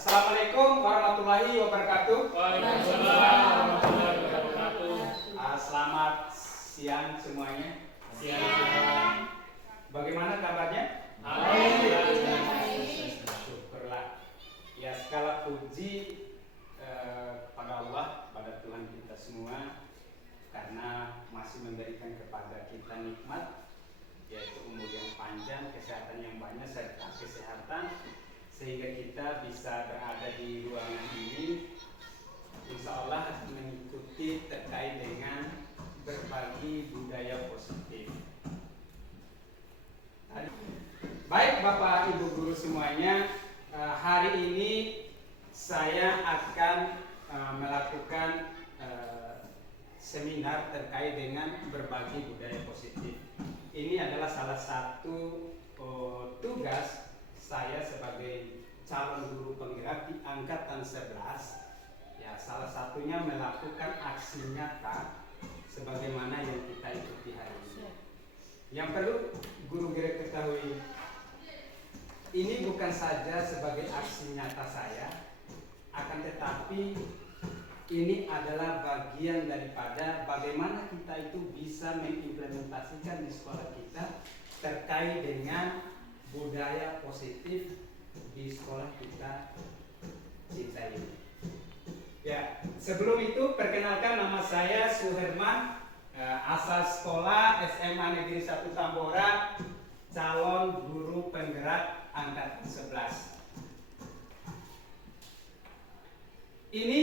Assalamualaikum warahmatullahi wabarakatuh. Waalaikumsalam warahmatullahi wabarakatuh. Selamat siang semuanya. Siang. Bagaimana kabarnya? Baik. Syukurlah. Ya, segala puji kepada Allah, pada Tuhan kita semua, karena masih memberikan kepada kita nikmat, yaitu umur yang panjang, kesehatan yang banyak, serta kesehatan, sehingga kita bisa berada di ruangan ini, insya Allah mengikuti terkait dengan berbagi budaya positif. Baik Bapak Ibu Guru semuanya, hari ini saya akan melakukan seminar terkait dengan berbagi budaya positif. Ini adalah salah satu tugas saya sebagai calon guru penggerak di angkatan 11. Ya, salah satunya melakukan aksi nyata sebagaimana yang kita ikuti hari ini. Yang perlu guru gerak ketahui, ini bukan saja sebagai aksi nyata saya, akan tetapi ini adalah bagian daripada bagaimana kita itu bisa mengimplementasikan di sekolah kita terkait dengan budaya positif di sekolah kita cinta ini. Ya, sebelum itu perkenalkan, nama saya Suherman, asal sekolah SMA Negeri 1 Tambora, calon guru penggerak angkatan 11. Ini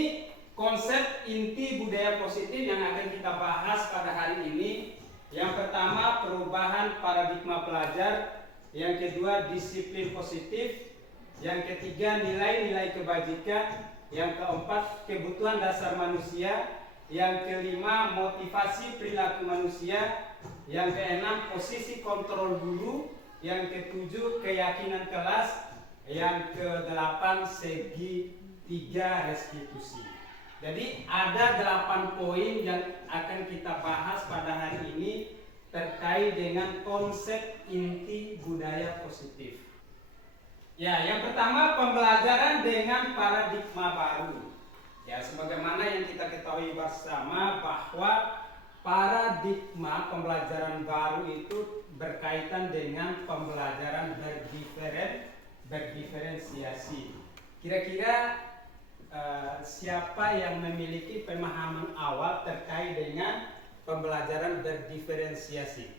konsep inti budaya positif yang akan kita bahas pada hari ini. Yang pertama, perubahan paradigma pelajar. Yang kedua, disiplin positif. Yang ketiga, nilai-nilai kebajikan. Yang keempat, kebutuhan dasar manusia. Yang kelima, motivasi perilaku manusia. Yang keenam, posisi kontrol guru. Yang ketujuh, keyakinan kelas. Yang kedelapan, segi 3 restitusi. Jadi ada 8 poin yang akan kita bahas pada hari ini terkait dengan konsep inti budaya positif. Ya, yang pertama, pembelajaran dengan paradigma baru. Ya, sebagaimana yang kita ketahui bersama bahwa paradigma pembelajaran baru itu berkaitan dengan pembelajaran berdiferensiasi. Kira-kira siapa yang memiliki pemahaman awal terkait dengan pembelajaran berdiferensiasi?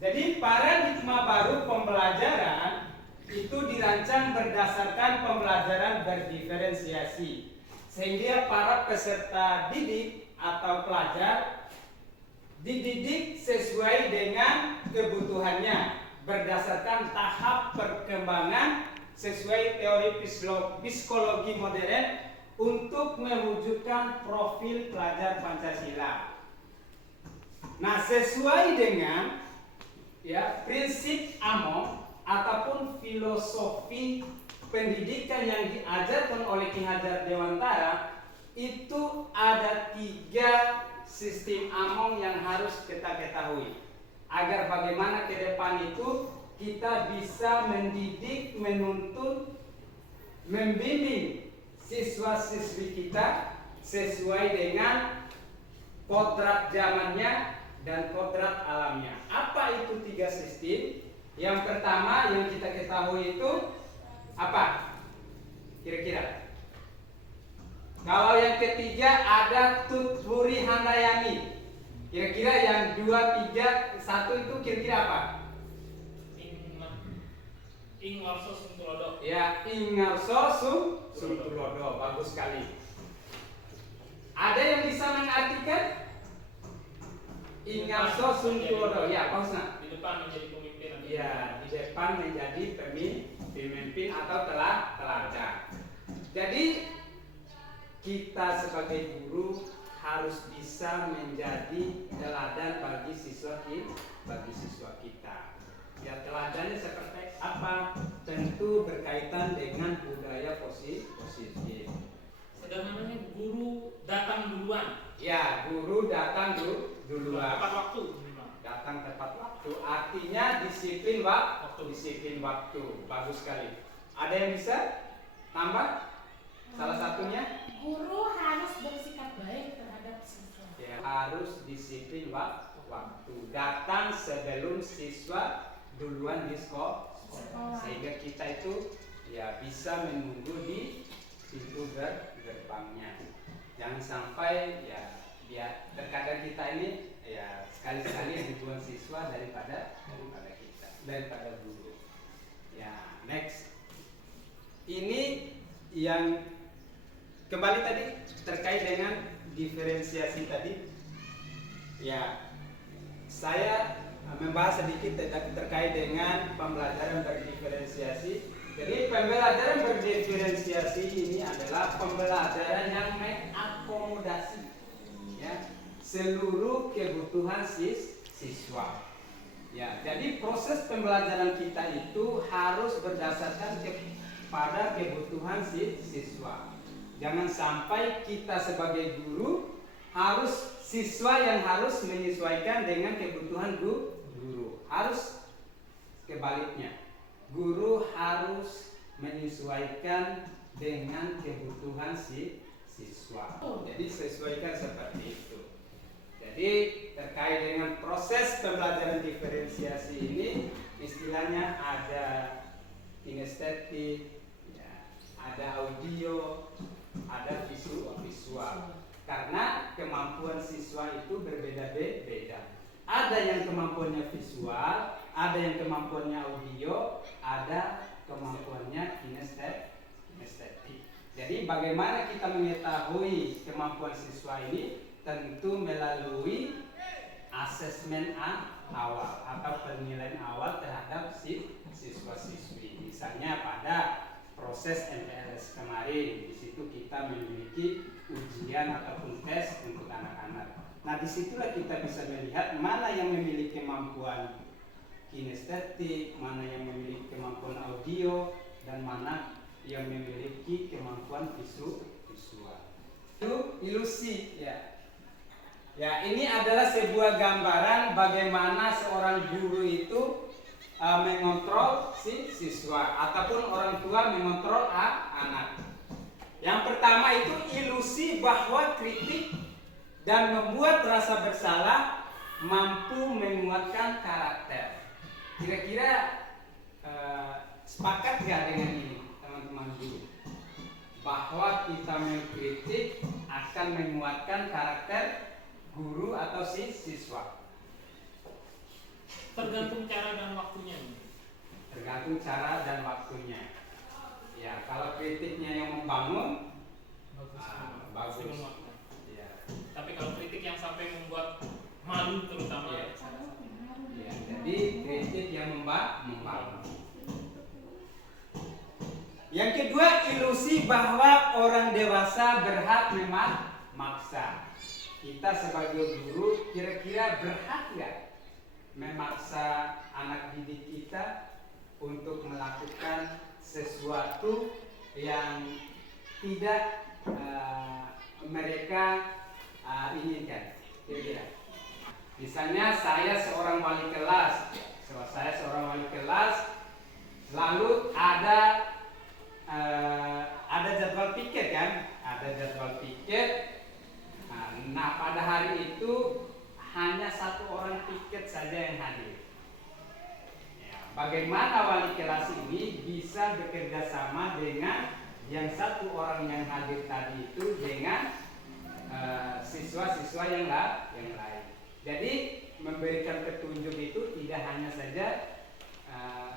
Jadi paradigma baru pembelajaran itu dirancang berdasarkan pembelajaran berdiferensiasi, sehingga para peserta didik atau pelajar dididik sesuai dengan kebutuhannya berdasarkan tahap perkembangan sesuai teori psikologi modern untuk mewujudkan profil pelajar Pancasila. Nah, sesuai dengan prinsip AMO ataupun filosofi pendidikan yang diajarkan oleh Ki Hajar Dewantara, itu ada 3 sistem AMO yang harus kita ketahui agar bagaimana ke depan itu kita bisa mendidik, menuntun, membimbing siswa-siswi kita sesuai dengan kodrat zamannya dan kodrat alamnya. Apa itu 3 sistem? Yang pertama yang kita ketahui itu apa? Kira-kira? Kalau yang ketiga ada Tutburi Handayani. Kira-kira yang 2, 3, 1 itu kira-kira apa? Ingarso Suntulodo. Ya, Ingarso Suntulodo. Bagus sekali. Ada yang bisa mengartikan Ingarso Suntulodo? Ya, pausna. Di depan menjadi pemimpin. Ya, di depan menjadi pemimpin atau teladan. Jadi kita sebagai guru harus bisa menjadi teladan bagi siswa kita. Ya, teladannya seperti apa? Tentu berkaitan dengan budaya positif. Sederhananya guru datang duluan. Ya, guru datang duluan. Tepat waktu. Datang tepat waktu. Artinya disiplin waktu. Disiplin waktu. Bagus sekali. Ada yang bisa tambah? Salah satunya? Guru harus bersikap baik terhadap siswa. Ya, harus disiplin waktu. Datang sebelum siswa duluan di sekolah. Sehingga kita itu ya bisa menunggu di pintu gerbangnya. Jangan sampai ya terkadang kita ini ya sekali-sekali dibuang siswa daripada kita, daripada guru. Ya, next. Ini yang kembali tadi terkait dengan diferensiasi tadi. Ya, saya membahas sedikit terkait dengan pembelajaran berdiferensiasi. Jadi pembelajaran berdiferensiasi ini adalah pembelajaran yang mengakomodasi ya seluruh kebutuhan siswa. Ya, jadi proses pembelajaran kita itu harus berdasarkan pada kebutuhan siswa. Jangan sampai kita sebagai guru harus siswa yang harus menyesuaikan dengan kebutuhan guru. Harus kebaliknya. Guru harus menyesuaikan dengan kebutuhan siswa. Jadi sesuaikan seperti itu. Jadi terkait dengan proses pembelajaran diferensiasi ini istilahnya ada kinestetik, ya, ada audio, ada visual. Karena kemampuan siswa itu berbeda-beda. Ada yang kemampuannya visual, ada yang kemampuannya audio, ada kemampuannya kinestetik. Jadi bagaimana kita mengetahui kemampuan siswa ini? Tentu melalui asesmen awal atau penilaian awal terhadap siswa-siswi. Misalnya pada proses MPLS kemarin, di situ kita memiliki ujian ataupun tes untuk anak-anak. Nah, disitulah kita bisa melihat mana yang memiliki kemampuan kinestetik, mana yang memiliki kemampuan audio, dan mana yang memiliki kemampuan visual. Itu ilusi, ya. Ya, ini adalah sebuah gambaran bagaimana seorang guru itu mengontrol siswa ataupun orang tua mengontrol anak. Yang pertama itu ilusi bahwa kritik dan membuat rasa bersalah mampu menguatkan karakter. Kira-kira sepakat gak dengan ini, teman-teman guru? Bahwa kita mengkritik akan menguatkan karakter guru atau siswa? Tergantung cara dan waktunya. Tergantung cara dan waktunya. Ya, kalau kritiknya yang membangun, bagus. Ya. Tapi kalau kritik yang sampai membuat malu terutama. Ya. Ya, jadi kritik yang membangun. Yang kedua, ilusi bahwa orang dewasa berhak memaksa. Kita sebagai guru kira-kira berhak nggak memaksa anak didik kita untuk melakukan sesuatu yang tidak mereka inginkan? Kira-kira. Misalnya saya seorang wali kelas, lalu ada jadwal piket kan? Ada jadwal piket. Nah, pada hari itu hanya satu orang piket saja yang hadir. Ya, bagaimana wali kelas ini bisa bekerja sama dengan yang satu orang yang hadir tadi itu dengan siswa-siswa yang lain. Jadi memberikan petunjuk itu tidak hanya saja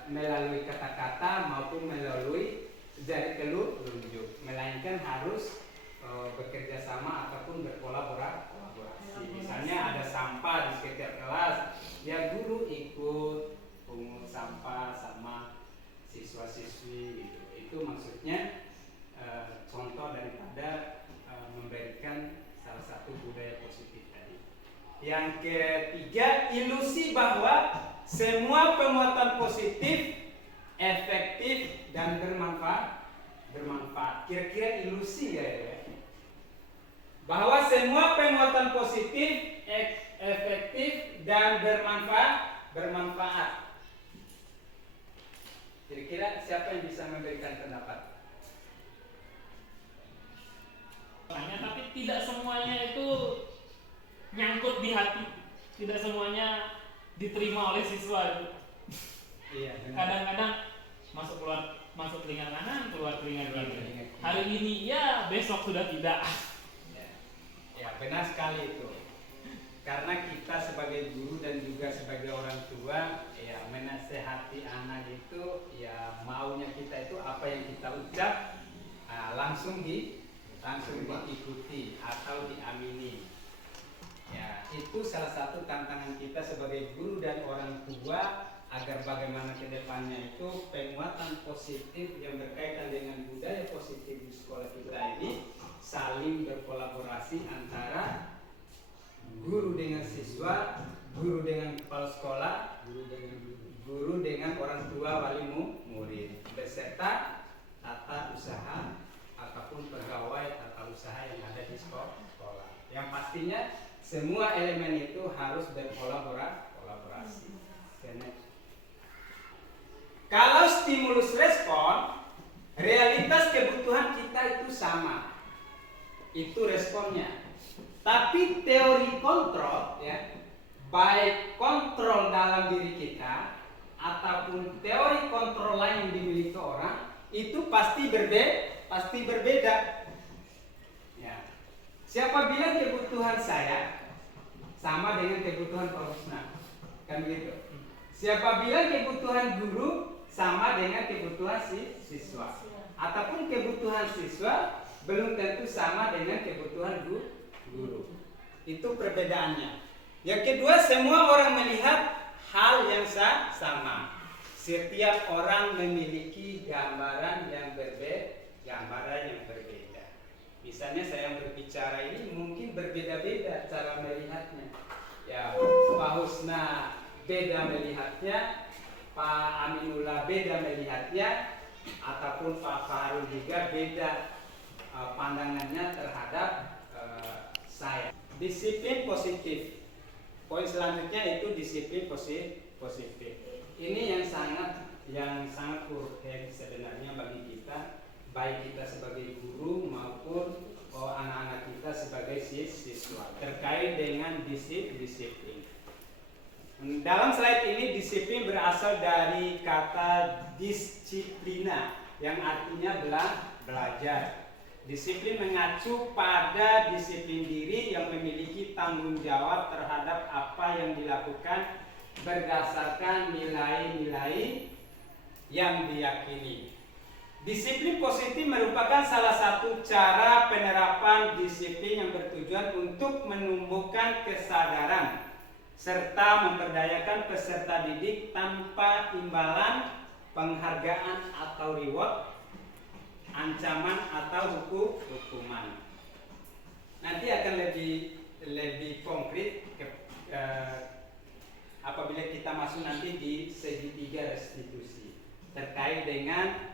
melalui kata-kata maupun melalui jari telunjuk, melainkan harus bekerja sama ataupun berkolaborasi. Misalnya ada sampah di sekitar kelas, ya guru ikut pungut sampah sama siswa-siswi gitu. Itu maksudnya contoh daripada memberikan salah satu budaya positif tadi. Yang ketiga, ilusi bahwa semua penguatan positif efektif dan bermanfaat. Kira-kira ilusi ya? Bahwa semua penguatan positif efektif dan bermanfaat. Kira-kira siapa yang bisa memberikan pendapat? Tapi tidak semuanya itu nyangkut di hati, tidak semuanya diterima oleh siswa itu. Iya, benar. Kadang-kadang masuk telinga kanan, keluar telinga Keluar kiri. telinga kiri. Hari ini ya, besok sudah tidak. Ya, benar sekali itu. Karena kita sebagai guru dan juga sebagai orang tua, ya menasehati anak itu, ya maunya kita itu apa yang kita ucap langsung diikuti atau diamini. Ya, itu salah satu tantangan kita sebagai guru dan orang tua agar bagaimana ke depannya itu penguatan positif yang berkaitan dengan budaya positif di sekolah kita ini saling berkolaborasi antara guru dengan siswa, guru dengan kepala sekolah, guru dengan orang tua wali murid, beserta tata usaha ataupun pegawai tata usaha yang ada di sekolah. Yang pastinya semua elemen itu harus berkolaborasi. Kalau stimulus respon, realitas kebutuhan kita itu sama, itu responnya. Tapi teori kontrol, ya, baik kontrol dalam diri kita ataupun teori kontrol lain yang dimiliki orang, itu pasti berbeda. Ya. Siapa bilang kebutuhan saya sama dengan kebutuhan Pak Husna? Kan begitu. Siapa bilang kebutuhan guru sama dengan kebutuhan siswa? Ataupun kebutuhan siswa belum tentu sama dengan kebutuhan guru. Itu perbedaannya. Yang kedua, semua orang melihat hal yang sama. Setiap orang memiliki gambaran yang berbeda. Misalnya saya berbicara ini mungkin berbeda-beda cara melihatnya. Ya, Pak Husna beda melihatnya, Pak Aminullah beda melihatnya, ataupun Pak Fahrul juga beda pandangannya terhadap saya. Disiplin positif. Poin selanjutnya itu disiplin positif. Ini yang sangat urgen sebenarnya bagi kita, baik kita sebagai guru maupun anak-anak kita sebagai siswa, terkait dengan disiplin. Dalam slide ini disiplin berasal dari kata disiplina yang artinya belajar. Disiplin mengacu pada disiplin diri yang memiliki tanggung jawab terhadap apa yang dilakukan berdasarkan nilai-nilai yang diyakini. Disiplin positif merupakan salah satu cara penerapan disiplin yang bertujuan untuk menumbuhkan kesadaran serta memberdayakan peserta didik tanpa imbalan, penghargaan atau reward, ancaman atau hukuman. Nanti akan lebih konkret apabila kita masuk nanti di segitiga restitusi terkait dengan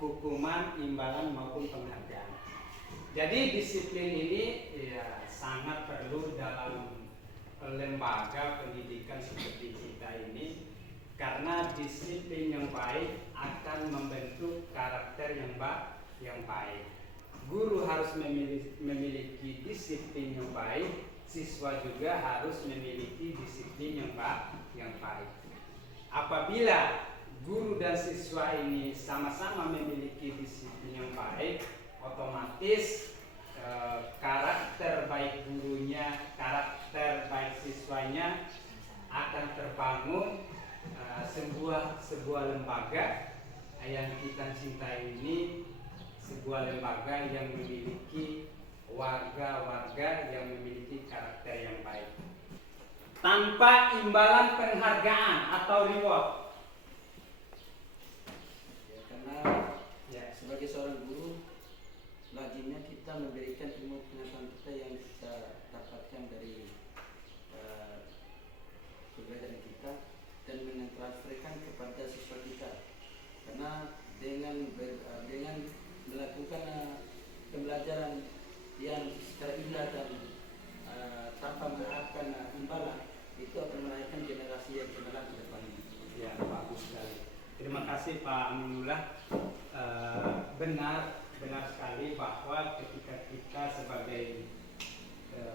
hukuman, imbalan maupun penghargaan. Jadi disiplin ini ya sangat perlu dalam lembaga pendidikan seperti kita ini, karena disiplin yang baik akan membentuk karakter yang baik. Guru harus memiliki disiplin yang baik, siswa juga harus memiliki disiplin yang baik. Apabila guru dan siswa ini sama-sama memiliki disiplin yang baik, otomatis karakter baik gurunya, karakter baik siswanya akan terbangun. Sebuah lembaga yang kita cintai ini, sebuah lembaga yang memiliki warga-warga yang memiliki karakter yang baik tanpa imbalan penghargaan atau reward. Ya, karena sebagai seorang guru lazimnya kita memberikan ilmu pengetahuan kita yang kita dapatkan dari pembelajaran kita dan mentransferkan kepada siswa kita. Karena dengan melakukan pembelajaran yang secara indah dan tanpa mengharapkan imbalan, itu akan melahirkan generasi yang cemerlang ke depannya. Ya, bagus sekali. Terima kasih Pak Aminullah. Benar sekali bahwa ketika kita sebagai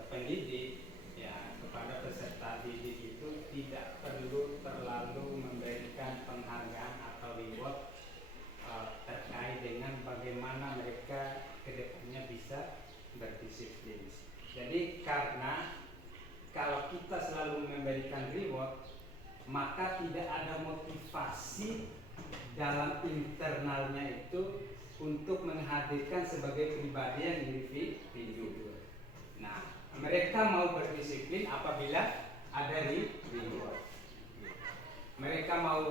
pendidik ya kepada peserta didik itu tidak perlu terlalu memberikan penghargaan atau reward terkait dengan bagaimana mereka kedepannya bisa berdisiplin. Jadi karena kalau kita selalu memberikan reward, maka tidak ada motivasi dalam internalnya itu untuk menghadirkan sebagai pribadi yang individu. Nah, mereka mau berdisiplin apabila ada reward. Mereka mau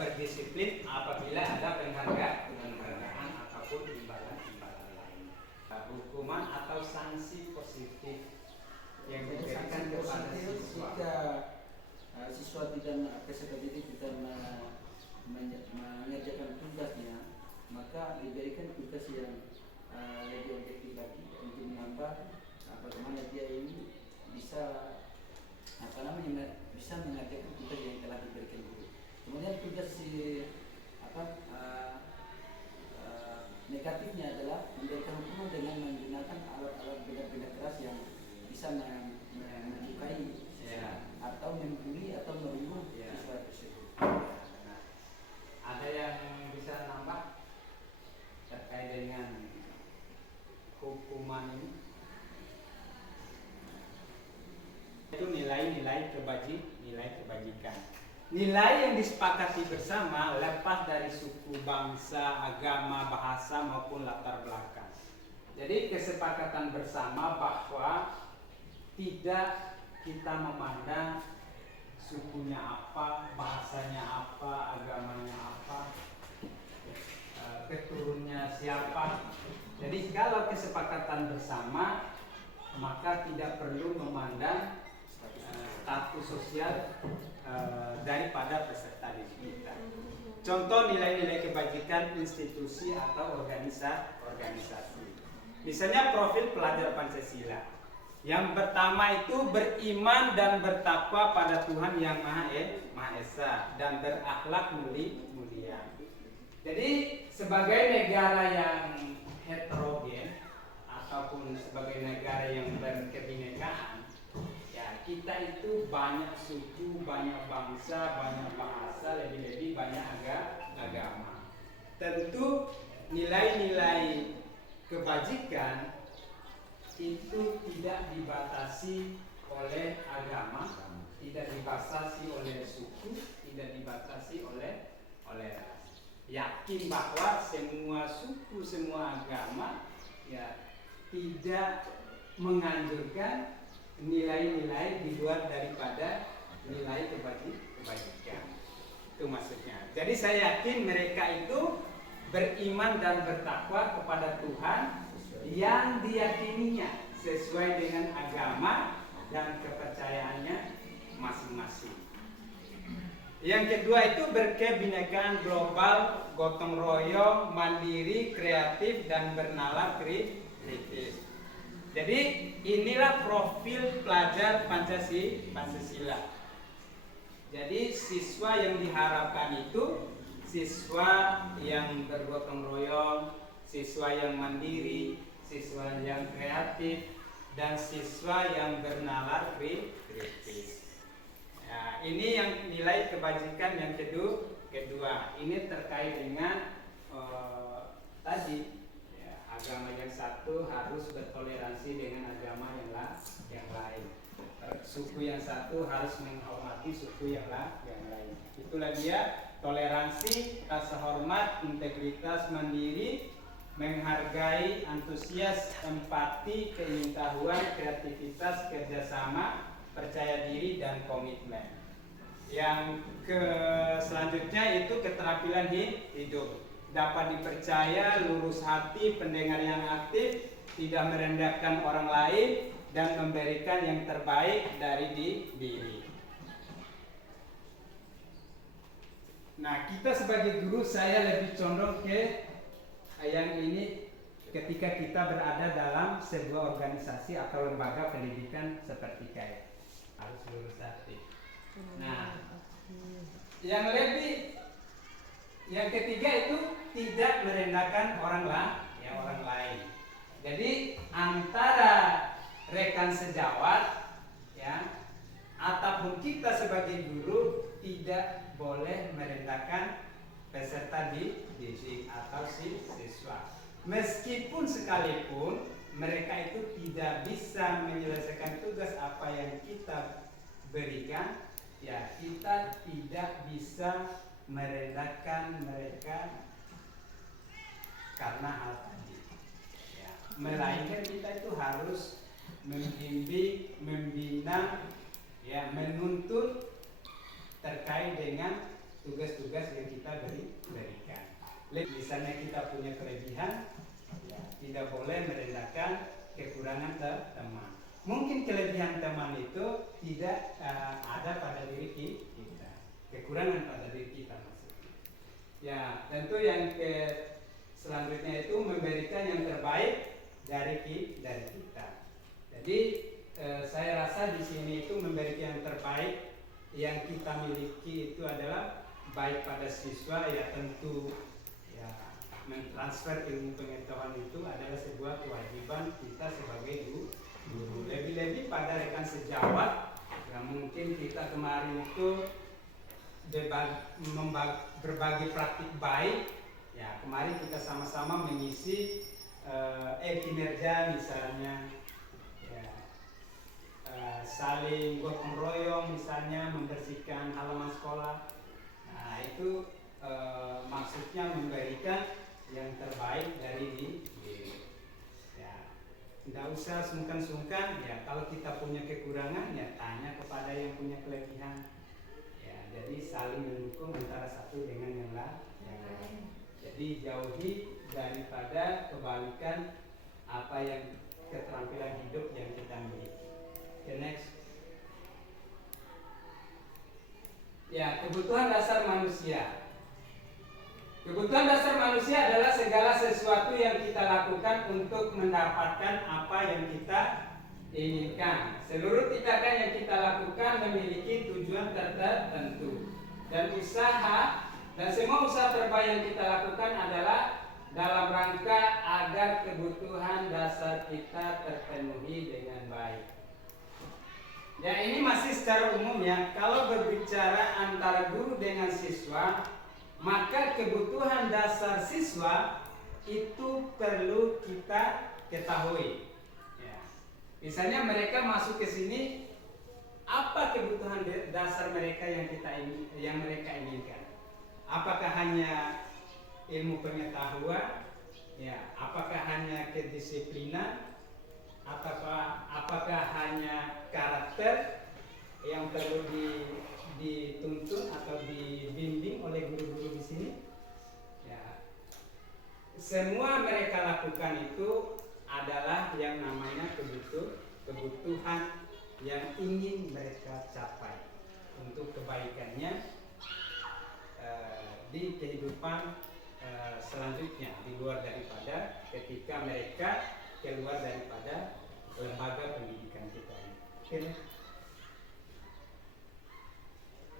berdisiplin apabila ada penghargaan ataupun imbalan lain. Hukuman atau sanksi positif yang diberikan kepada siswa. Jika siswa tidak peserta didik tidak mengerjakan tugasnya, maka diberikan tugas yang lebih objektif lagi untuk menambah bagaimana dia ini bisa bisa mengerjakan tugas yang telah diberikan dulu. Kemudian tugas negatifnya adalah memberikan hukuman dengan menggunakan alat-alat benda-benda keras yang bisa melukai atau membuli atau membunuh siswa tersebut. Ada yang bisa nambah terkait dengan hukuman ini? Itu nilai-nilai kebajikan. Nilai yang disepakati bersama lepas dari suku, bangsa, agama, bahasa maupun latar belakang. Jadi kesepakatan bersama bahwa tidak kita memandang sukunya apa, bahasanya apa, agamanya apa, keturunnya siapa. Jadi kalau kesepakatan bersama, maka tidak perlu memandang status sosial daripada peserta didik kita. Contoh nilai-nilai kebajikan institusi atau organisasi. Misalnya profil pelajar Pancasila. Yang pertama itu beriman dan bertakwa pada Tuhan yang Maha Esa dan berakhlak mulia. Jadi sebagai negara yang heterogen ataupun sebagai negara yang berkebinekaan, ya kita itu banyak suku, banyak bangsa, banyak bahasa, lebih-lebih banyak agama. Tentu nilai-nilai kebajikan itu tidak dibatasi oleh agama, tidak dibatasi oleh suku, tidak dibatasi oleh ras. Yakin bahwa semua suku, semua agama ya tidak menganjurkan nilai-nilai di luar daripada nilai kebajikan. Itu maksudnya. Jadi saya yakin mereka itu beriman dan bertakwa kepada Tuhan yang diyakininya sesuai dengan agama dan kepercayaannya masing-masing. Yang kedua itu berkebinekaan global, gotong royong, mandiri, kreatif, dan bernalar kritis. Jadi inilah profil pelajar Pancasila. Jadi siswa yang diharapkan itu siswa yang bergotong royong, siswa yang mandiri, siswa yang kreatif, dan siswa yang bernalar kritis. Ya, ini yang nilai kebajikan yang kedua. Ini terkait dengan tadi ya, agama yang satu harus bertoleransi dengan agama yang lain. Suku yang satu harus menghormati suku yang lain. Itulah dia toleransi, rasa hormat, integritas, mandiri, menghargai, antusias, empati, keingintahuan, kreativitas, kerjasama, percaya diri, dan komitmen. Yang selanjutnya itu keterampilan hidup. Dapat dipercaya, lurus hati, pendengar yang aktif, tidak merendahkan orang lain, dan memberikan yang terbaik dari diri. Nah, kita sebagai guru, saya lebih condong ke yang ini ketika kita berada dalam sebuah organisasi atau lembaga pendidikan seperti KAI. Harus lurus hati. Nah, yang lebih Yang ketiga itu tidak merendahkan orang lain. Jadi antara rekan sejawat ya ataupun kita sebagai guru tidak boleh merendahkan peserta didik atau siswa. Meskipun sekalipun mereka itu tidak bisa menyelesaikan tugas apa yang kita berikan, ya kita tidak bisa merendahkan mereka karena hal tadi. Ya, melainkan kita itu harus membimbing, membina, ya menuntun terkait dengan tugas-tugas yang kita berikan. Misalnya kita punya kelebihan, ya, tidak boleh merendahkan kekurangan teman. Mungkin kelebihan teman itu tidak ada pada diri kita, kekurangan pada diri kita maksudnya. Ya, tentu yang selanjutnya itu memberikan yang terbaik dari kita. Jadi saya rasa di sini itu memberikan yang terbaik yang kita miliki itu adalah baik pada siswa, ya tentu ya mentransfer ilmu pengetahuan itu adalah sebuah kewajiban kita sebagai guru. Lebih-lebih pada rekan sejawat yang mungkin kita kemarin itu berbagi praktik baik, ya kemarin kita sama-sama mengisi kinerja misalnya, ya, saling gotong royong misalnya membersihkan halaman sekolah. Nah itu maksudnya memberikan yang terbaik dari diri. Ya, tidak usah sungkan-sungkan. Ya kalau kita punya kekurangan, ya tanya kepada yang punya kelebihan. Ya jadi saling mendukung antara satu dengan yang lain. Jadi jauhi daripada kebalikan apa yang keterampilan hidup yang kita miliki. Okay, next. Ya, kebutuhan dasar manusia. Kebutuhan dasar manusia adalah segala sesuatu yang kita lakukan untuk mendapatkan apa yang kita inginkan. Seluruh tindakan yang kita lakukan memiliki tujuan tertentu, dan semua usaha terbaik yang kita lakukan adalah dalam rangka agar kebutuhan dasar kita terpenuhi dengan baik. Ya ini masih secara umum ya. Kalau berbicara antara guru dengan siswa, maka kebutuhan dasar siswa itu perlu kita ketahui. Ya. Misalnya mereka masuk ke sini, apa kebutuhan dasar mereka yang mereka inginkan? Apakah hanya ilmu pengetahuan? Ya, apakah hanya kedisiplinan? Apakah hanya karakter yang perlu dituntun atau dibimbing oleh guru-guru di sini? Ya, semua mereka lakukan itu adalah yang namanya kebutuhan yang ingin mereka capai untuk kebaikannya di kehidupan selanjutnya, di luar daripada ketika mereka keluar daripada lembaga pendidikan kita ini. Okay.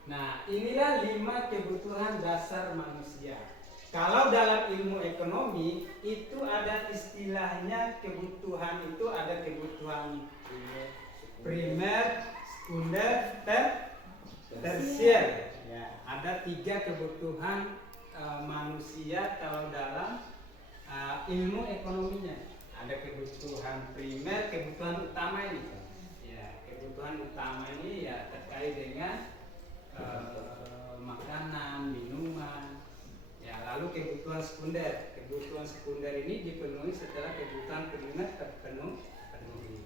Nah, inilah 5 kebutuhan dasar manusia. Kalau dalam ilmu ekonomi itu ada istilahnya kebutuhan itu ada kebutuhan primer, sekunder, tersier. Ya, ada 3 kebutuhan manusia kalau dalam ilmu ekonominya. Ada kebutuhan primer, kebutuhan utama ini. Ya, kebutuhan utama ini ya terkait dengan makanan, minuman. Ya, lalu kebutuhan sekunder. Kebutuhan sekunder ini dipenuhi setelah kebutuhan primer terpenuhi.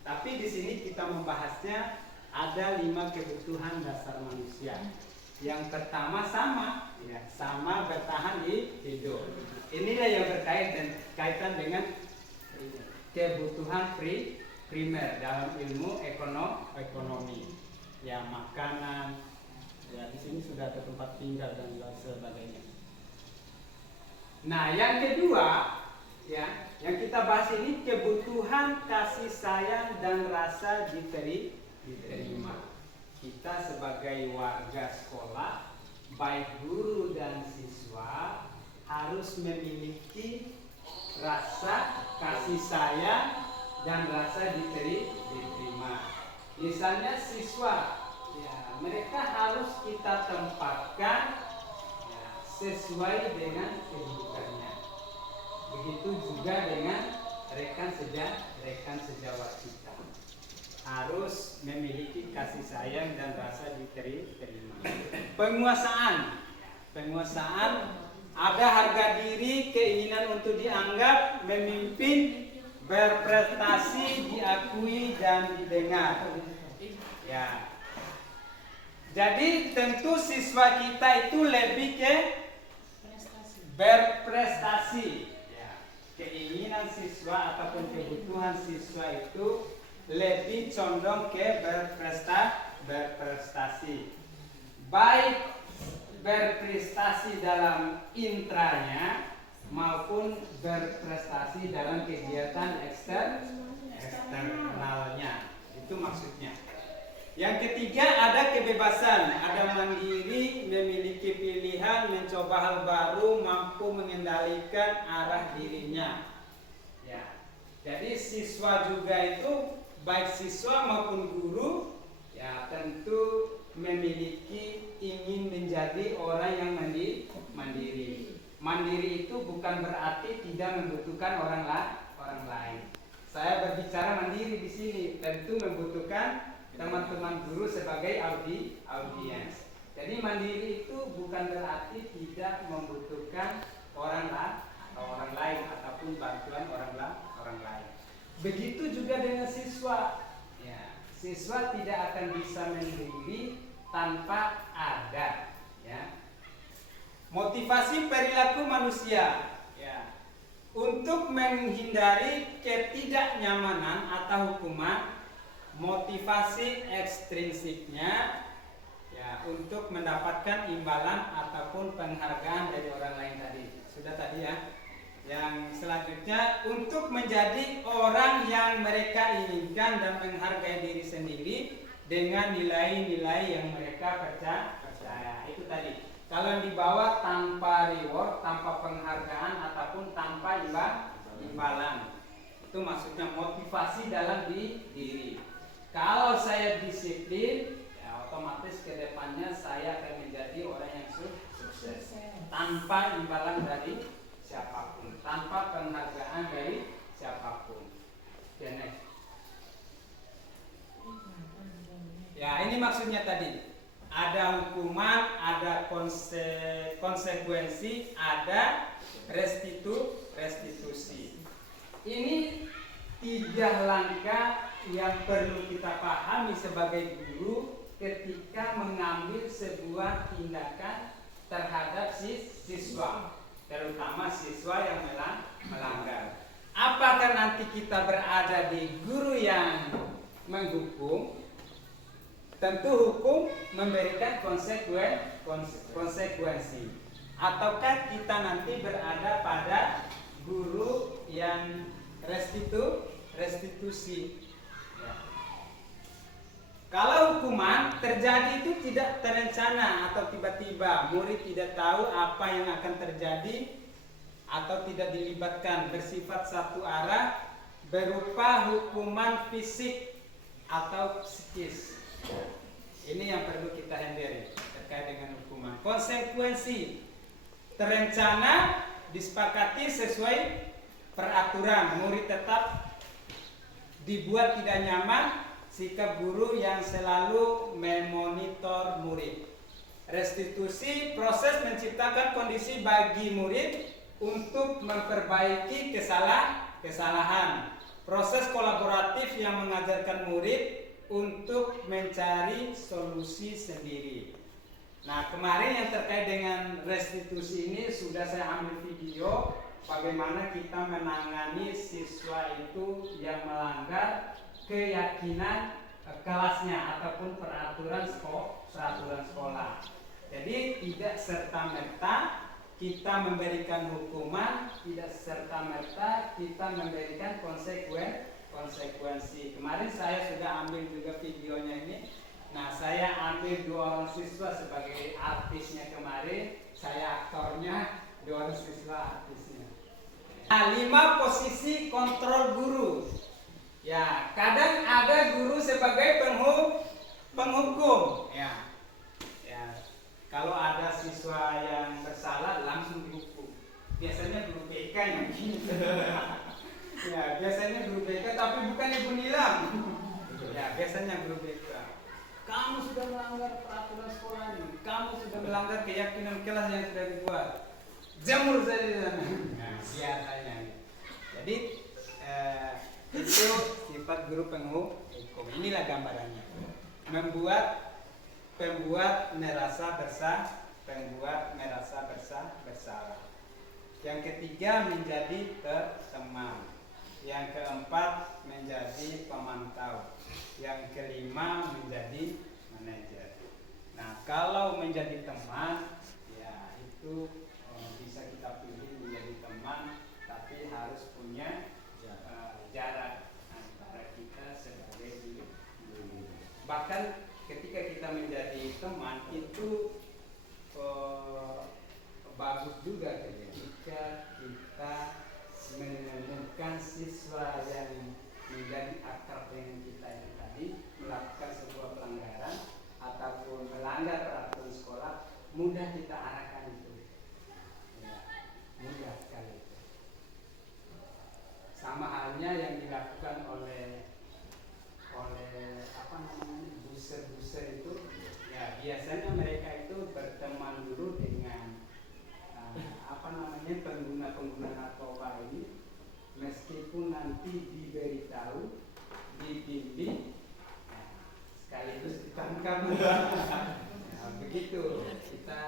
Tapi di sini kita membahasnya ada 5 kebutuhan dasar manusia. Yang pertama sama bertahan hidup. Inilah yang berkaitan dengan kebutuhan primer dalam ilmu ekonomi. Ya, makanan, ya di sini sudah ada tempat tinggal dan sebagainya. Nah, yang kedua, ya, yang kita bahas ini kebutuhan kasih sayang dan rasa diterima. Kita sebagai warga sekolah, baik guru dan siswa harus memiliki rasa kasih sayang dan rasa diterima. Misalnya siswa, ya, mereka harus kita tempatkan ya, sesuai dengan kedudukannya. Begitu juga dengan rekan sejawat kita, harus memiliki kasih sayang dan rasa diterima. Penguasaan ada harga diri, keinginan untuk dianggap, memimpin, berprestasi, diakui dan didengar. Ya. Jadi tentu siswa kita itu lebih ke berprestasi. Ya. Keinginan siswa ataupun kebutuhan siswa itu lebih condong ke berprestasi. Baik berprestasi dalam intranya maupun berprestasi dalam kegiatan eksternalnya. Itu maksudnya. Yang ketiga ada kebebasan, ada mandiri, memiliki pilihan, mencoba hal baru, mampu mengendalikan arah dirinya. Ya. Jadi siswa juga itu baik siswa maupun guru ya tentu memiliki ingin menjadi orang yang mandiri. Mandiri itu bukan berarti tidak membutuhkan orang lain. Saya berbicara mandiri di sini tentu membutuhkan teman-teman guru sebagai audiens. Jadi mandiri itu bukan berarti tidak membutuhkan orang lain ataupun bantuan orang lain. Begitu juga dengan siswa. Ya, siswa tidak akan bisa mandiri tanpa ada. Ya. Motivasi perilaku manusia. Ya. Untuk menghindari ketidaknyamanan atau hukuman, motivasi ekstrinsiknya ya untuk mendapatkan imbalan ataupun penghargaan dari orang lain tadi. Sudah tadi ya. Yang selanjutnya untuk menjadi orang yang mereka inginkan dan menghargai diri sendiri dengan nilai-nilai yang mereka percaya. Itu tadi. Kalau yang di bawah tanpa reward, tanpa penghargaan ataupun tanpa imbalan. Itu maksudnya motivasi dalam diri. Kalau saya disiplin, ya otomatis ke depannya saya akan menjadi orang yang sukses. Tanpa imbalan dari siapapun, tanpa penghargaan dari siapapun. Oke, next. Ya, ini maksudnya tadi. Ada hukuman, ada konsekuensi, ada restitusi. Ini 3 langkah yang perlu kita pahami sebagai guru ketika mengambil sebuah tindakan terhadap siswa, terutama siswa yang melanggar. Apakah nanti kita berada di guru yang menghukum? Tentu hukum memberikan konsekuensi. Ataukah kita nanti berada pada guru yang restitusi? Ya. Kalau hukuman terjadi itu tidak terencana atau tiba-tiba, murid tidak tahu apa yang akan terjadi atau tidak dilibatkan, bersifat satu arah, berupa hukuman fisik atau psikis. Ini yang perlu kita handle terkait dengan hukuman. Konsekuensi terencana, disepakati sesuai peraturan, murid tetap dibuat tidak nyaman, sikap guru yang selalu memonitor murid. Restitusi, proses menciptakan kondisi bagi murid untuk memperbaiki kesalahan. Proses kolaboratif yang mengajarkan murid untuk mencari solusi sendiri. Nah, kemarin yang terkait dengan restitusi ini sudah saya ambil video bagaimana kita menangani siswa itu yang melanggar keyakinan kelasnya ataupun peraturan sekolah. Jadi tidak serta-merta kita memberikan hukuman, tidak serta-merta kita memberikan konsekuensi. Kemarin saya sudah ambil juga videonya ini Nah, saya ambil 2 orang siswa sebagai artisnya kemarin, saya aktornya, 2 orang siswa artisnya. Nah, 5 posisi kontrol guru. Ya, kadang ada guru sebagai penghukum. Ya, kalau ada siswa yang bersalah langsung dihukum. Biasanya guru BK yang gitu. Ya, biasanya guru BK, tapi bukan ibu nilam. Ya, biasanya guru BK. Kamu sudah melanggar peraturan sekolah ini. Kamu sudah melanggar keyakinan kelas yang sudah dibuat. Jamur saya di sana. Nah, biasanya. Jadi itu sifat guru penghukum. Inilah gambarannya. Pembuat merasa bersalah. Yang ketiga menjadi teman. Yang keempat menjadi pemantau. Yang kelima menjadi manajer. Nah, kalau menjadi teman, ya itu bisa kita pilih menjadi teman, tapi harus punya jarak antara kita sebagai guru. Bahkan ketika kita menjadi teman itu bagus juga ketika kita menemukan siswa yang menjadi akrab dengan kita yang tadi melakukan sebuah pelanggaran ataupun melanggar peraturan sekolah, mudah kita arahkan itu. Ya, mudah sekali itu. Sama halnya yang dilakukan oleh buser itu, ya biasanya mereka itu berteman dulu dengan pengguna narkoba ini, meskipun nanti diberitahu, dibimbing, sekaligus ditangkap. Nah, begitu kita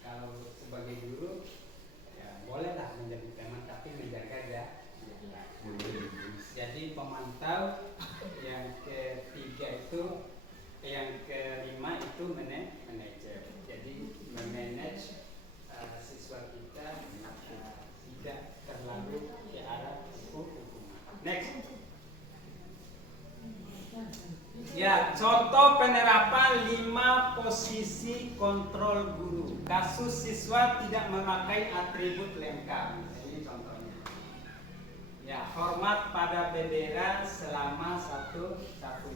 kalau sebagai guru ya bolehlah menjadi teman, tapi menjaga jarak. Jadi pemantau. Yang ketiga itu, yang kelima itu manajer. Jadi memanage siswa kita tidak terlalu ke arah hukuman. Next. Ya, contoh penerapan 5 posisi kontrol guru. Kasus siswa tidak memakai atribut lengkap. Ini contohnya. Ya, hormat pada bendera selama 1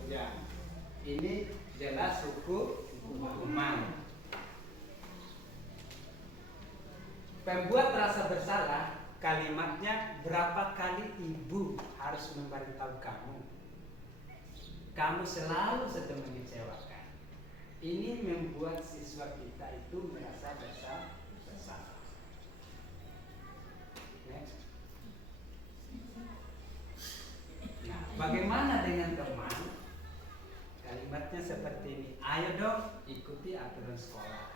jam. Ini jelas hukuman. Pembuat rasa bersalah, kalimatnya berapa kali ibu harus memberitahu kamu. Kamu selalu saja mengecewakan. Ini membuat siswa kita itu merasa bersalah. Next. Nah, bagaimana dengan teman? Kalimatnya seperti ini. Ayo dong, ikuti aturan sekolah.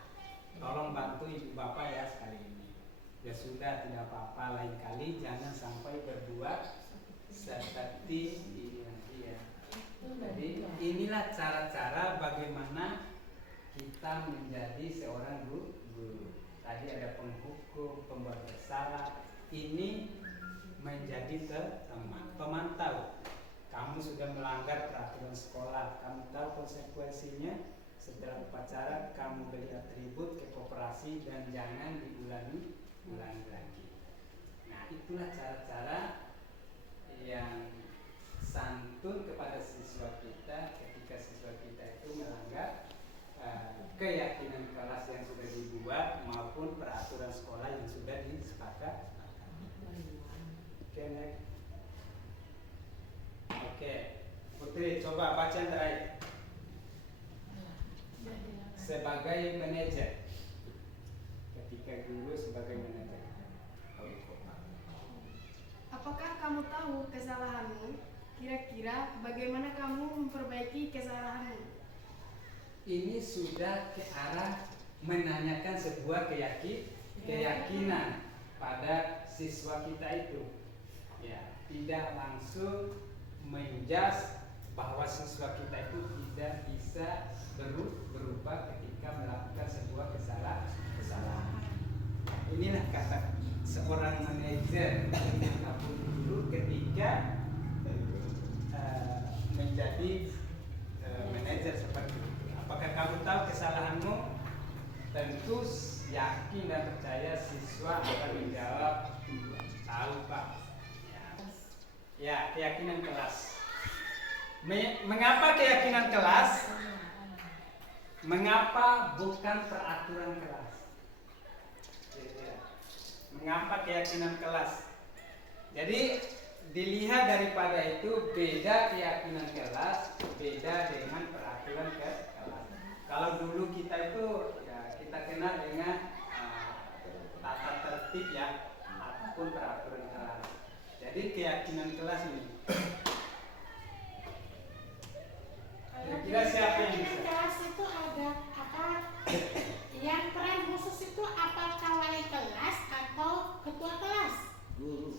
Tolong bantu ibu bapak ya sekali ini. Ya sudah, tidak apa-apa, lain kali jangan sampai berbuat seperti ini. Jadi inilah cara-cara bagaimana kita menjadi seorang guru. Tadi ada penghukum, pembuat bersalah. Ini menjadi teman, pemantau. Kamu sudah melanggar peraturan sekolah, kamu tahu konsekuensinya. Setelah upacara kamu beli atribut ke koperasi dan jangan diulangi lagi. Nah, itulah cara-cara yang santun kepada siswa kita ketika siswa kita itu melanggar keyakinan kelas yang sudah dibuat maupun peraturan sekolah yang sudah disepakati. Oke, Putri, coba baca yang terakhir. Sebagai manajer, ketika guru sebagai manajer. Apakah kamu tahu kesalahanmu? Kira-kira bagaimana kamu memperbaiki kesalahanmu? Ini sudah ke arah menanyakan sebuah keyakinan pada siswa kita itu. Ya, tidak langsung menjas bahwa siswa kita itu tidak bisa berubah ketika melakukan sebuah kesalahan. Inilah kata seorang manajer ataupun guru ketika menjadi manajer seperti itu. Apakah kamu tahu kesalahanmu? Tentu yakin dan percaya siswa akan menjawab tahu Pak. Ya, keyakinan kelas. Mengapa keyakinan kelas? Mengapa bukan peraturan kelas? Mengapa keyakinan kelas? Jadi dilihat daripada itu beda keyakinan kelas, beda dengan peraturan kelas. Kalau dulu kita itu ya kita kenal dengan tata tertib ya ataupun peraturan kelas. Jadi keyakinan kelas ini. Kira-kira siapa yang bisa? Kelas itu ada apa? Yang peran khusus itu apakah wali kelas atau ketua kelas? Guru.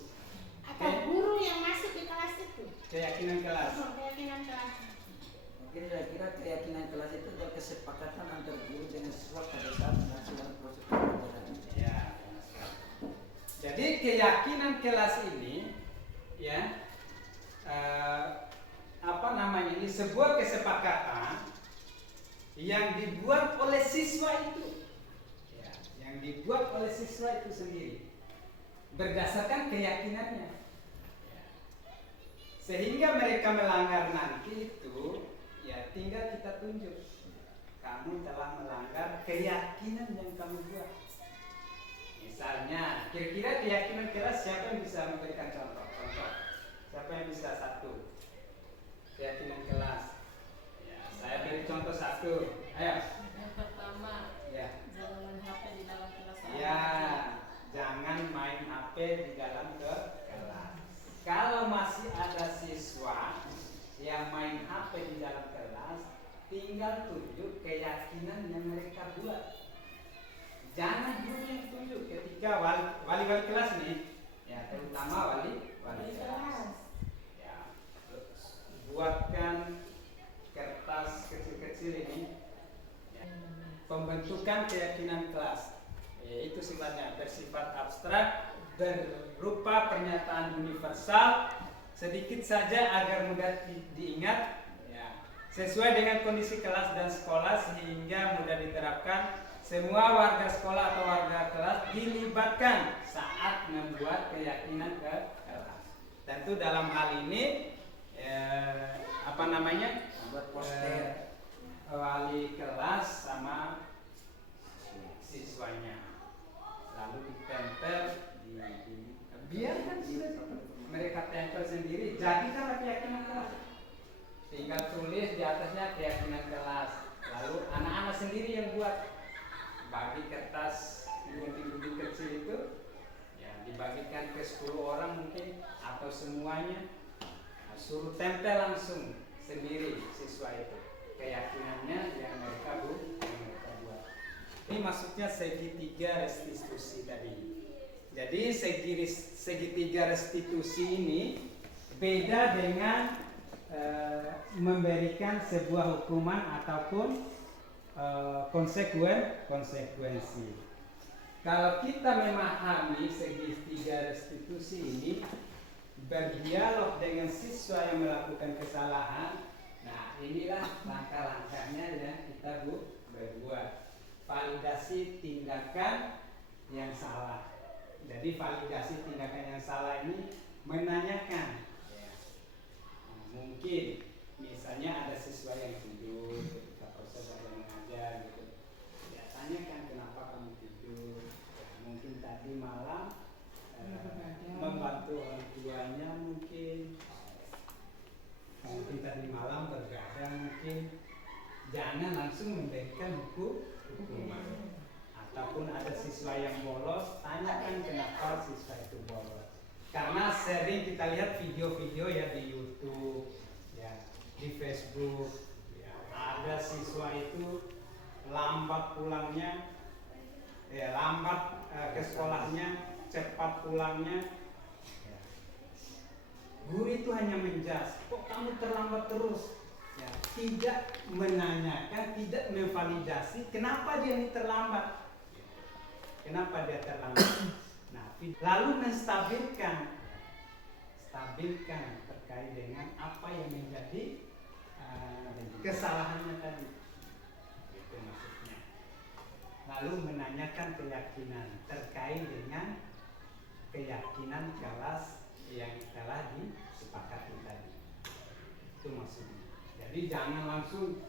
Atau guru yang masuk di kelas itu? Keyakinan kelas. Keyakinan kelas. Mungkin kira-kira keyakinan kelas itu adalah kesepakatan antara guru dengan siswa pada saat melaksanakan proses pembelajaran. Ya. Jadi keyakinan kelas ini ya apa namanya ini sebuah kesepakatan yang dibuat oleh siswa itu, ya, yang dibuat oleh siswa itu sendiri berdasarkan keyakinannya, ya. Sehingga mereka melanggar nanti itu, ya tinggal kita tunjuk kamu telah melanggar keyakinan yang kamu buat. Misalnya, kira-kira keyakinan kelas siapa yang bisa memberikan contoh? Siapa yang bisa satu? Keyakinan kelas. Ya, saya beri contoh satu. Ayo. Yang pertama, Ya. jangan main HP di dalam kelas. Ya, jangan main HP di dalam kelas. Kalau masih ada siswa yang main HP di dalam kelas, tinggal tunjuk keyakinan yang mereka buat. Jangan dulu yang tunjuk ketika wali kelas nih, ya terutama wali kelas. Ya, buatkan kertas kecil-kecil ini, ya, pembentukan keyakinan kelas. Itu sifatnya bersifat abstrak, berupa pernyataan universal, sedikit saja agar mudah diingat, ya, sesuai dengan kondisi kelas dan sekolah sehingga mudah diterapkan. Semua warga sekolah atau warga kelas dilibatkan saat membuat keyakinan kelas. Tentu dalam hal ini apa namanya? Membuat poster. Wali kelas sama siswanya. Lalu ditempel biarkan mereka tempel sendiri. Jadikanlah keyakinan kelas. Tinggal tulis di atasnya keyakinan kelas. Lalu anak-anak sendiri yang buat. Bagi kertas gunting-gunting kecil itu ya dibagikan ke 10 orang mungkin atau semuanya, nah, suruh tempel langsung sendiri siswa itu keyakinannya yang mereka buat. Ini maksudnya segitiga restitusi tadi. Jadi segitiga restitusi ini beda dengan memberikan sebuah hukuman ataupun konsekuensi. Kalau kita memahami segitiga restitusi ini, berdialog dengan siswa yang melakukan kesalahan, nah inilah langkah-langkahnya yang kita berbuat. Validasi tindakan yang salah. Jadi validasi tindakan yang salah ini menanyakan, ya, mungkin misalnya ada siswa yang tidur ketika proses mengajar gitu, ya tanyakan kenapa kamu tidur, ya, mungkin tadi malam membantu orang tuanya, mungkin tadi malam bergadang, mungkin jangan langsung memberikan hukuman. Ataupun ada siswa yang bolos, tanyakan kenapa siswa itu bolos. Karena sering kita lihat video-video ya di YouTube, ya di Facebook, ya, ada siswa itu lambat pulangnya, lambat ke sekolahnya, cepat pulangnya. Ya. Guru itu hanya menjas, kok kamu terlambat terus? Ya, tidak menanyakan, tidak memvalidasi kenapa dia ini terlambat. Kenapa dia terlambat? Nah, lalu menstabilkan terkait dengan apa yang menjadi kesalahannya tadi. Itu maksudnya. Lalu menanyakan keyakinan terkait dengan keyakinan kelas yang telah disepakati tadi. Itu maksudnya. Jadi jangan langsung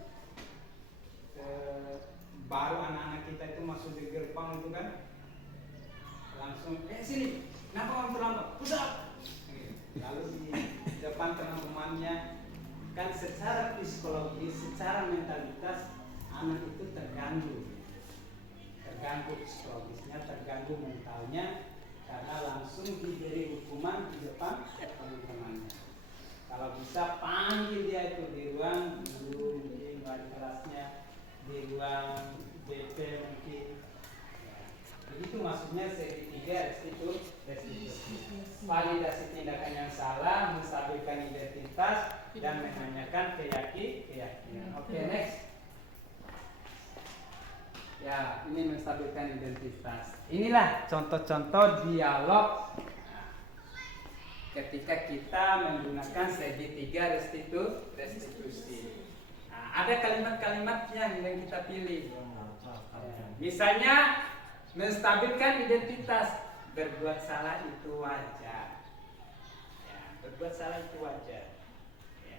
baru anak-anak kita itu masuk di gerbang itu kan langsung sini, kenapa kamu terlambat? Pusat. Lalu di depan teman-temannya kan secara psikologis, secara mentalitas anak itu terganggu psikologisnya, terganggu mentalnya karena langsung diberi hukuman di depan teman-temannya. Kalau bisa panggil dia itu di ruang guru, mungkin wali kelasnya, di ruang BP mungkin. Begitu maksudnya segitiga restitusi. Validasi tindakan yang salah, menstabilkan identitas dan menanyakan keyakinan. Oke, next. Ya, ini menstabilkan identitas. Inilah contoh-contoh dialog ketika kita menggunakan segitiga restitusi. Nah, ada kalimat-kalimat yang kita pilih. Misalnya menstabilkan identitas, berbuat salah itu wajar. Ya, berbuat salah itu wajar. Ya.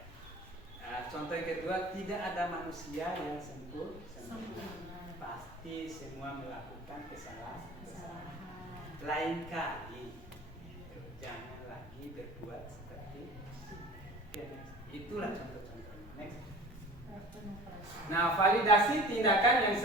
Contoh yang kedua, tidak ada manusia yang sempurna. Pasti semua melakukan kesalahan. Lain kali jangan lagi berbuat seperti itu. Itulah contoh-contohnya. Next. Nah, validasi tindakan yang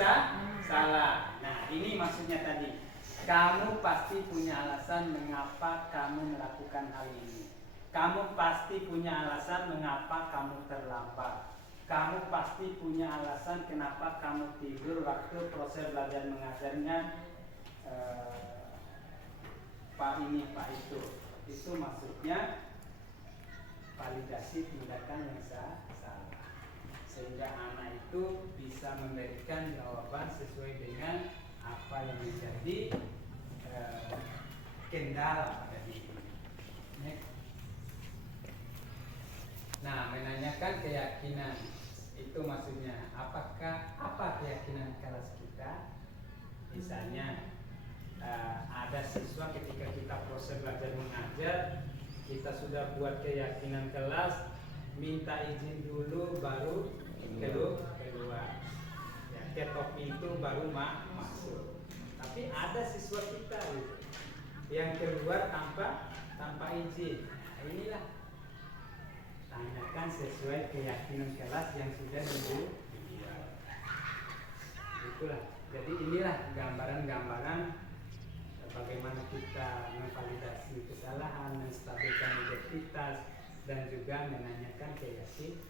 salah. Nah, ini maksudnya tadi. Kamu pasti punya alasan mengapa kamu melakukan hal ini. Kamu pasti punya alasan mengapa kamu terlambat. Kamu pasti punya alasan kenapa kamu tidur waktu proses belajar mengajarnya Pak ini, Pak itu. Itu maksudnya validasi tindakan yang salah. Sehingga anak itu bisa memberikan jawaban sesuai dengan apa yang menjadi kendala pada diri. Nah, menanyakan keyakinan itu maksudnya apa keyakinan kelas kita? Misalnya ada siswa ketika kita proses belajar mengajar, kita sudah buat keyakinan kelas, minta izin dulu baru keluar. Ya, ketok pintu baru masuk. Tapi ada siswa kita gitu, yang keluar tanpa izin. Nah, inilah tanyakan sesuai keyakinan kelas yang sudah dibuat. Itulah. Jadi inilah gambaran-gambaran bagaimana kita memvalidasi kesalahan, menstabilkan identitas, dan juga menanyakan keyakinan.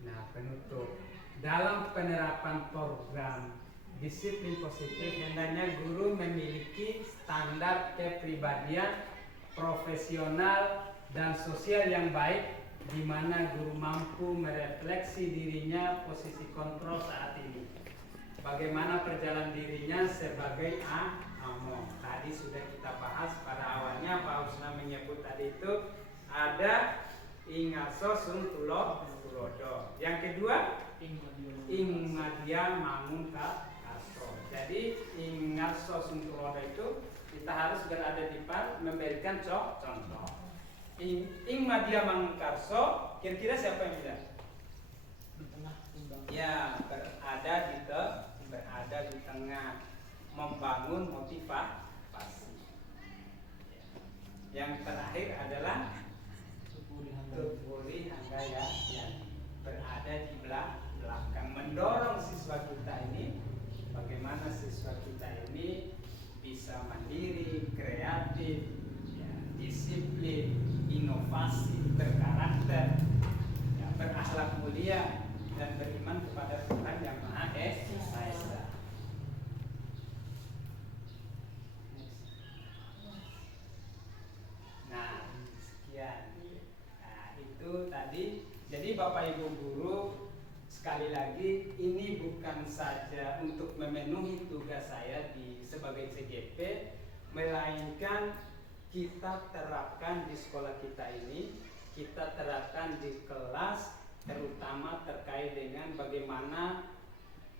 Nah, penutup. Dalam penerapan program disiplin positif, hendaknya guru memiliki standar kepribadian profesional dan sosial yang baik, di mana guru mampu merefleksi dirinya posisi kontrol saat ini. Bagaimana perjalanan dirinya sebagai amo. Tadi sudah kita bahas pada awalnya, Pak Usna menyebut tadi itu ada ingaso suntulo tulodo. Yang kedua ingmadia mangun kaso. Jadi ingaso suntulodo itu kita harus berada di depan memberikan contoh. Ingmadia mangun kaso, kira-kira siapa yang bilang? Ya, berada di tengah, membangun motivasi. Yang terakhir adalah Tupuri Hanggaya, yang berada di belakang, mendorong siswa kita ini, bagaimana siswa kita ini bisa mandiri, kreatif, ya, disiplin, inovasi, berkarakter, ya, berakhlak mulia, dan beriman kepada Tuhan yang Maha Esa. Nah, sekian. Nah, itu tadi. Jadi Bapak Ibu guru, sekali lagi ini bukan saja untuk memenuhi tugas saya sebagai CGP, melainkan kita terapkan di sekolah kita ini. kita terapkan di kelas, terutama terkait dengan bagaimana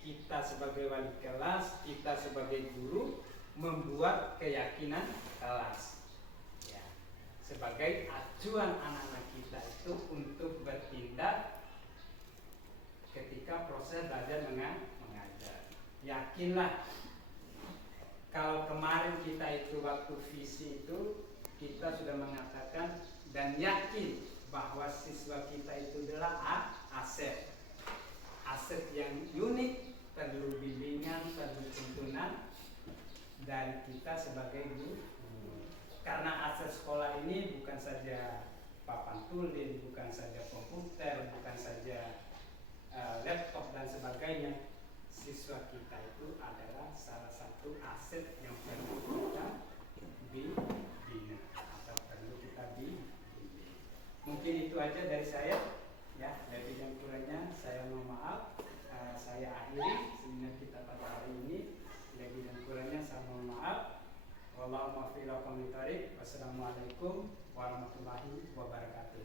kita sebagai wali kelas, kita sebagai guru membuat keyakinan kelas, ya, sebagai acuan anak-anak kita itu untuk bertindak ketika proses belajar mengajar. Yakinlah, kalau kemarin kita itu waktu visi itu kita sudah mengatakan dan yakin bahwa siswa kita itu adalah aset yang unik, perlu bimbingan, perlu tuntunan dari kita sebagai guru. Karena aset sekolah ini bukan saja papan tulis, bukan saja komputer, bukan saja laptop dan sebagainya. Siswa kita itu adalah salah satu aset yang perlu kita bina atau perlu kita bimbing. Mungkin itu aja dari saya, ya. Lebih dan kurangnya saya mohon maaf. Saya akhiri seminar kita pada hari ini. Lebih dan kurangnya saya mohon maaf. Wassalamualaikum warahmatullahi wabarakatuh.